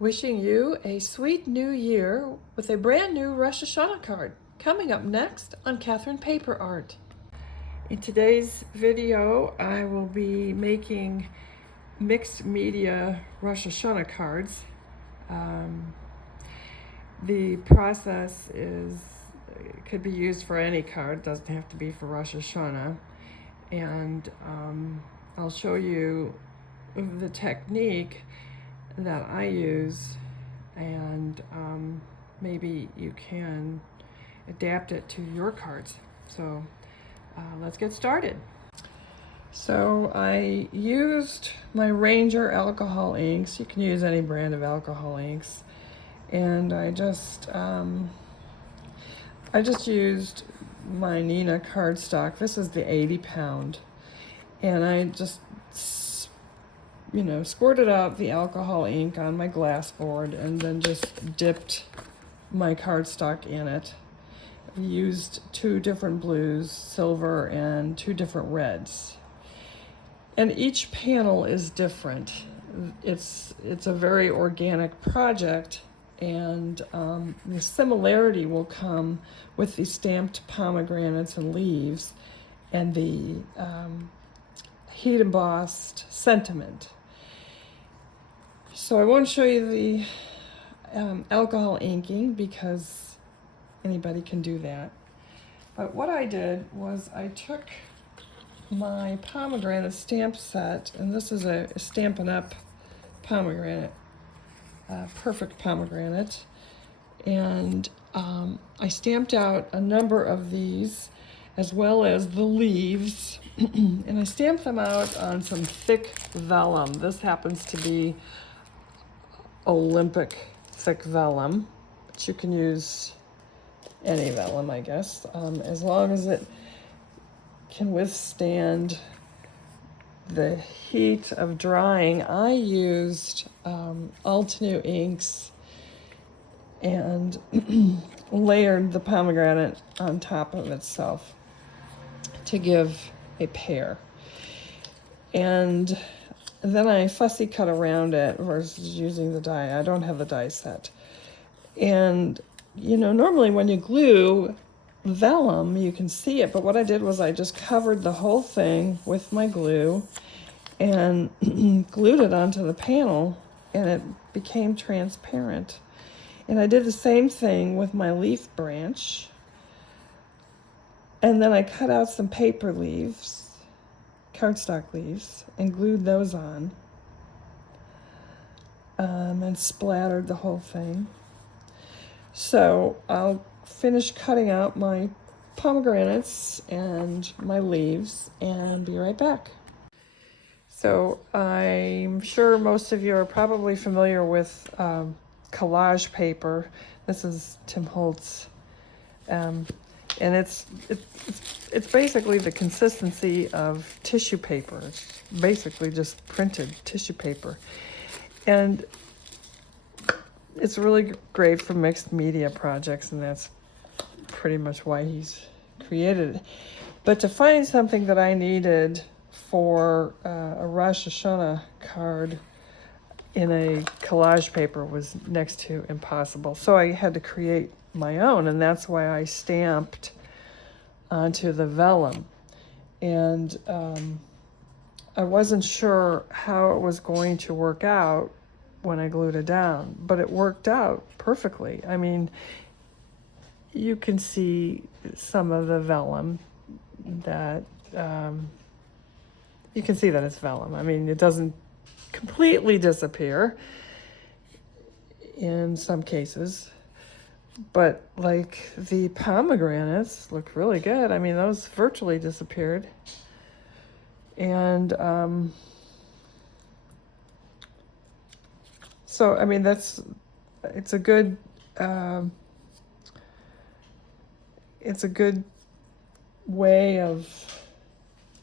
Wishing you a sweet new year with a brand new Rosh Hashanah card coming up next on Catherine Paper Art. In today's video, I will be making mixed media Rosh Hashanah cards. The process could be used for any card, doesn't have to be for Rosh Hashanah. And I'll show you the technique that I use, and maybe you can adapt it to your cards. So let's get started. So I used my Ranger alcohol inks. You can use any brand of alcohol inks, and I just used my Neenah cardstock. This is the 80 pound, and I just squirted out the alcohol ink on my glass board and then just dipped my cardstock in it. I used two different blues, silver, and two different reds. And each panel is different. It's a very organic project, and the similarity will come with the stamped pomegranates and leaves and the heat embossed sentiment. So I won't show you the alcohol inking because anybody can do that. But what I did was I took my pomegranate stamp set, and this is a Stampin' Up! Pomegranate, perfect pomegranate, and I stamped out a number of these as well as the leaves, and I stamped them out on some thick vellum. This happens to be Olympic thick vellum, but you can use any vellum, I guess, as long as it can withstand the heat of drying. I used Altenew inks and layered the pomegranate on top of itself to give a pair. And then I fussy cut around it versus using the die. I don't have the die set. And, normally when you glue vellum, you can see it, but what I did was I just covered the whole thing with my glue and glued it onto the panel, and it became transparent. And I did the same thing with my leaf branch. And then I cut out some paper leaves, cardstock leaves, and glued those on, and splattered the whole thing. So I'll finish cutting out my pomegranates and my leaves and be right back. So I'm sure most of you are probably familiar with collage paper. This is Tim Holtz, and it's basically the consistency of tissue paper. It's basically just printed tissue paper, and it's really great for mixed media projects, and that's pretty much why he's created it. But to find something that I needed for a Rosh Hashanah card in a collage paper was next to impossible. So I had to create my own, and that's why I stamped onto the vellum. And I wasn't sure how it was going to work out when I glued it down, but it worked out perfectly. I mean, you can see some of the vellum that you can see that it's vellum. I mean, it doesn't completely disappear in some cases, but like the pomegranates look really good. I mean, those virtually disappeared. And so I mean, it's a good way of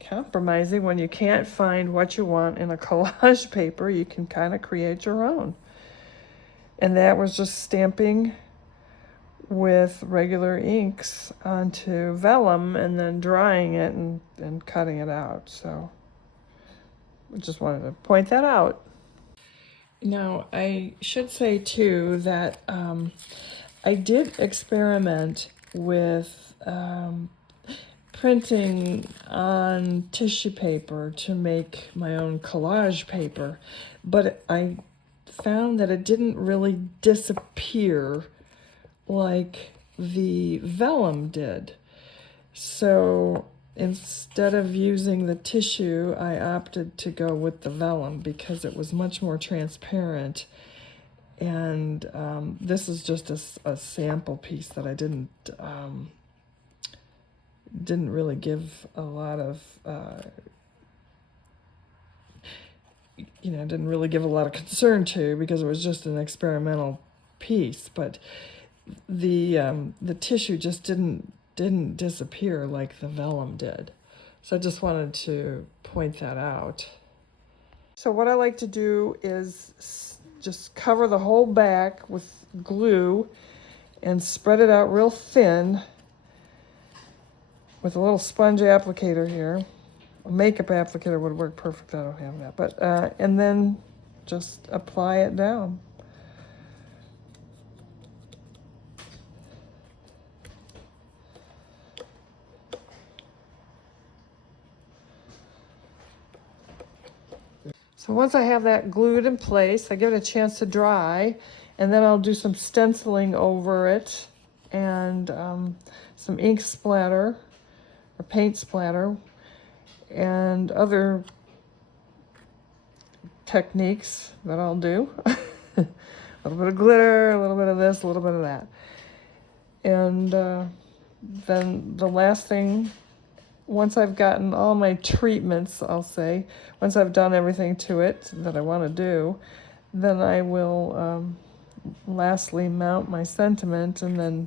compromising. When you can't find what you want in a collage paper, you can kind of create your own. And that was just stamping with regular inks onto vellum and then drying it and cutting it out. So I just wanted to point that out. Now, I should say too that I did experiment with printing on tissue paper to make my own collage paper, but I found that it didn't really disappear like the vellum did. So instead of using the tissue, I opted to go with the vellum because it was much more transparent. And this is just a sample piece that I didn't really give a lot of, didn't really give a lot of concern to because it was just an experimental piece. But the tissue just didn't disappear like the vellum did. So I just wanted to point that out. So what I like to do is just cover the whole back with glue and spread it out real thin with a little sponge applicator here. A makeup applicator would work perfect. I don't have that. But and then just apply it down. So once I have that glued in place, I give it a chance to dry, and then I'll do some stenciling over it and some ink splatter or paint splatter and other techniques that I'll do. A little bit of glitter, a little bit of this, a little bit of that. And then the last thing, once I've gotten all my treatments, I'll say, once I've done everything to it that I want to do, then I will lastly mount my sentiment and then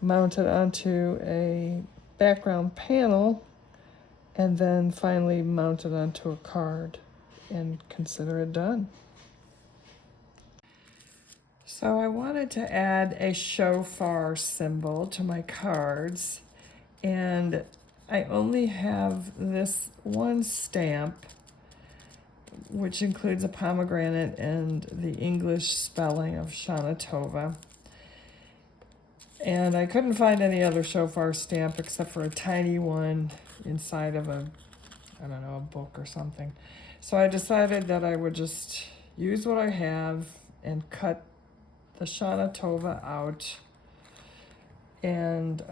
mount it onto a background panel and then finally mount it onto a card and consider it done. So I wanted to add a shofar symbol to my cards, and I only have this one stamp, which includes a pomegranate and the English spelling of Shana Tova. And I couldn't find any other shofar stamp except for a tiny one inside of a book or something. So I decided that I would just use what I have and cut the Shana Tova out. And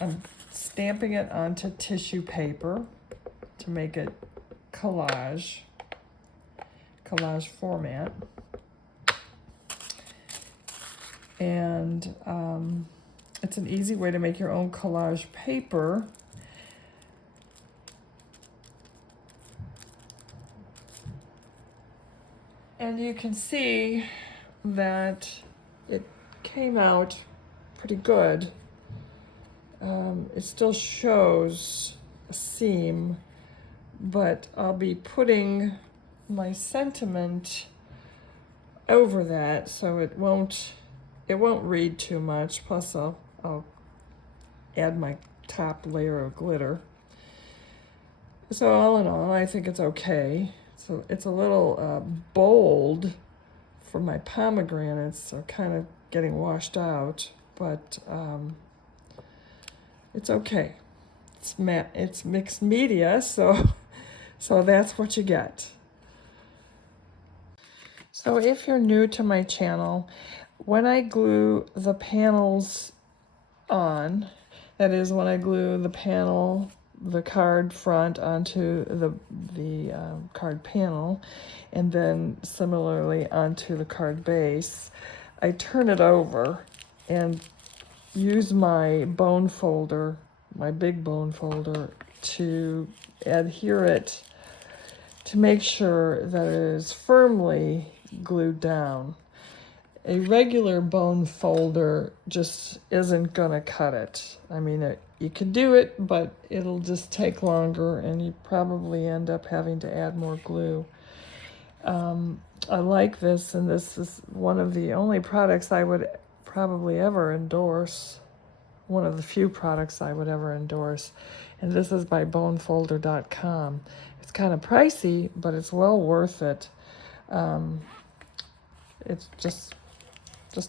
I'm stamping it onto tissue paper to make it collage format. And it's an easy way to make your own collage paper. And you can see that it came out pretty good. It still shows a seam, but I'll be putting my sentiment over that so it won't read too much. Plus I'll add my top layer of glitter. So all in all, I think it's okay. So it's a little bold for my pomegranates. They're kind of getting washed out, but it's okay. It's mixed media, so that's what you get. So if you're new to my channel, when I glue the panels on, that is when I glue the card front onto the card panel, and then similarly onto the card base, I turn it over and use my bone folder, my big bone folder, to adhere it to make sure that it is firmly glued down. A regular bone folder just isn't gonna cut it. I mean, you can do it, but it'll just take longer and you probably end up having to add more glue. I like this, and this is one of the only products I would probably ever endorse. One of the few products I would ever endorse. And this is by bonefolder.com. It's kind of pricey, but it's well worth it. It's just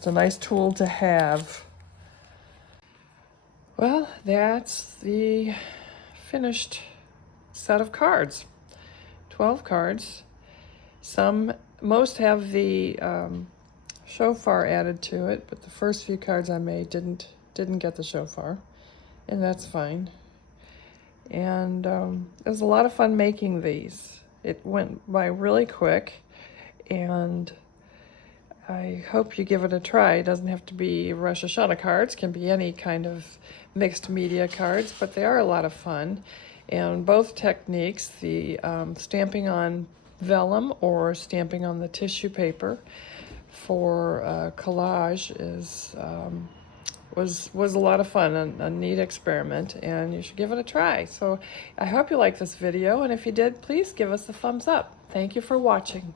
a nice tool to have. Well, that's the finished set of cards. 12 cards. Most have the shofar added to it, but the first few cards I made didn't get the shofar, and that's fine. And it was a lot of fun making these. It went by really quick, and I hope you give it a try. It doesn't have to be Rosh Hashanah cards, it can be any kind of mixed media cards, but they are a lot of fun. And both techniques, the stamping on vellum or stamping on the tissue paper for collage was a lot of fun, a neat experiment, and you should give it a try. So I hope you liked this video, and if you did, please give us a thumbs up. Thank you for watching.